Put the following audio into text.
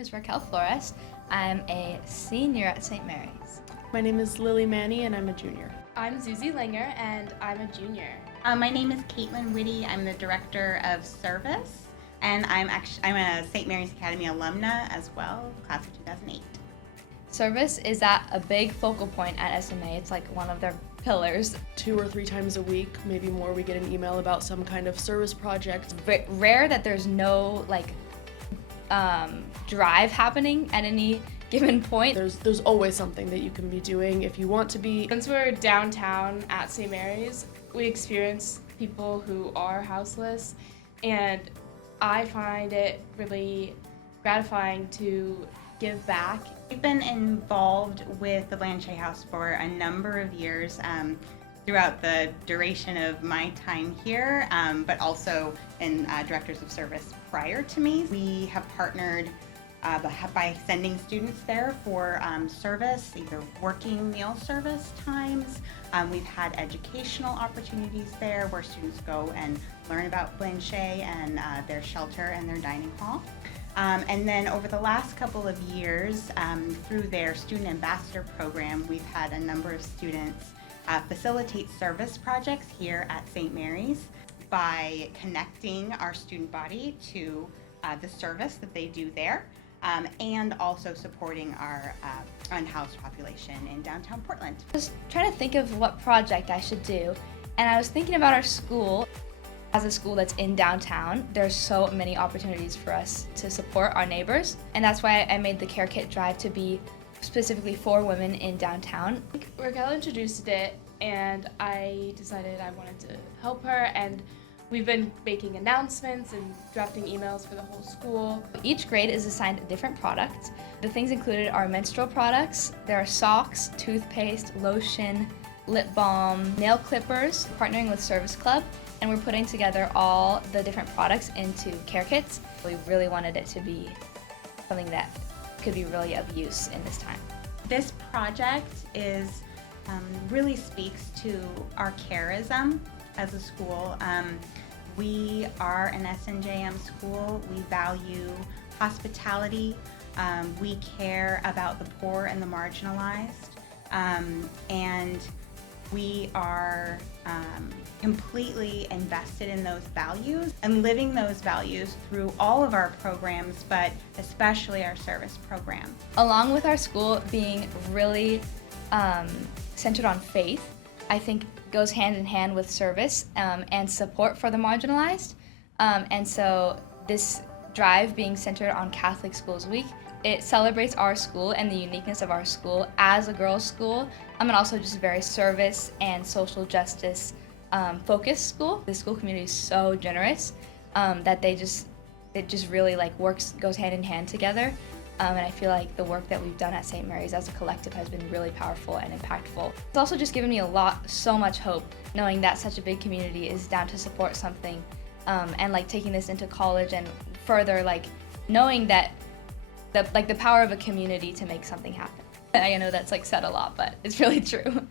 is Raquel Flores. I'm a senior at St. Mary's. My name is Lily Manny and I'm a junior. I'm Zuzi Langer and I'm a junior. My name is Caitlin Whitty. I'm the Director of Service, and I'm a St. Mary's Academy alumna as well, class of 2008. Service is at a big focal point at SMA. It's like one of their pillars. 2 or 3 times a week, maybe more, we get an email about some kind of service project. Rare that there's no drive happening at any given point. There's always something that you can be doing if you want to be. Since we're downtown at St. Mary's, we experience people who are houseless, and I find it really gratifying to give back. We've been involved with the Blanchet House for a number of years throughout the duration of my time here, but also in Directors of Service prior to me. We have partnered by sending students there for service, either working meal service times. We've had educational opportunities there where students go and learn about Blanchet and their shelter and their dining hall. And then over the last couple of years, through their student ambassador program, we've had a number of students facilitate service projects here at St. Mary's by connecting our student body to the service that they do there, and also supporting our unhoused population in downtown Portland. I was trying to think of what project I should do, and I was thinking about our school. As a school that's in downtown, there's so many opportunities for us to support our neighbors, and that's why I made the Care Kit drive to be specifically for women in downtown. Raquel introduced it and I decided I wanted to help her, and we've been making announcements and drafting emails for the whole school. Each grade is assigned a different product. The things included are menstrual products, there are socks, toothpaste, lotion, lip balm, nail clippers, partnering with Service Club, and we're putting together all the different products into care kits. We really wanted it to be something that could be really of use in this time. This project really speaks to our charism as a school. We are an SNJM school. We value hospitality. We care about the poor and the marginalized. And we are completely invested in those values and living those values through all of our programs, but especially our service program. Along with our school being really centered on faith, I think goes hand in hand with service and support for the marginalized. And so this drive being centered on Catholic Schools Week, it celebrates our school and the uniqueness of our school as a girls' school, and also just very service and social justice focused school. The school community is so generous that it just really goes hand in hand together. And I feel like the work that we've done at St. Mary's as a collective has been really powerful and impactful. It's also just given me so much hope, knowing that such a big community is down to support something, and taking this into college and further, knowing that the power of a community to make something happen. I know that's said a lot, but it's really true.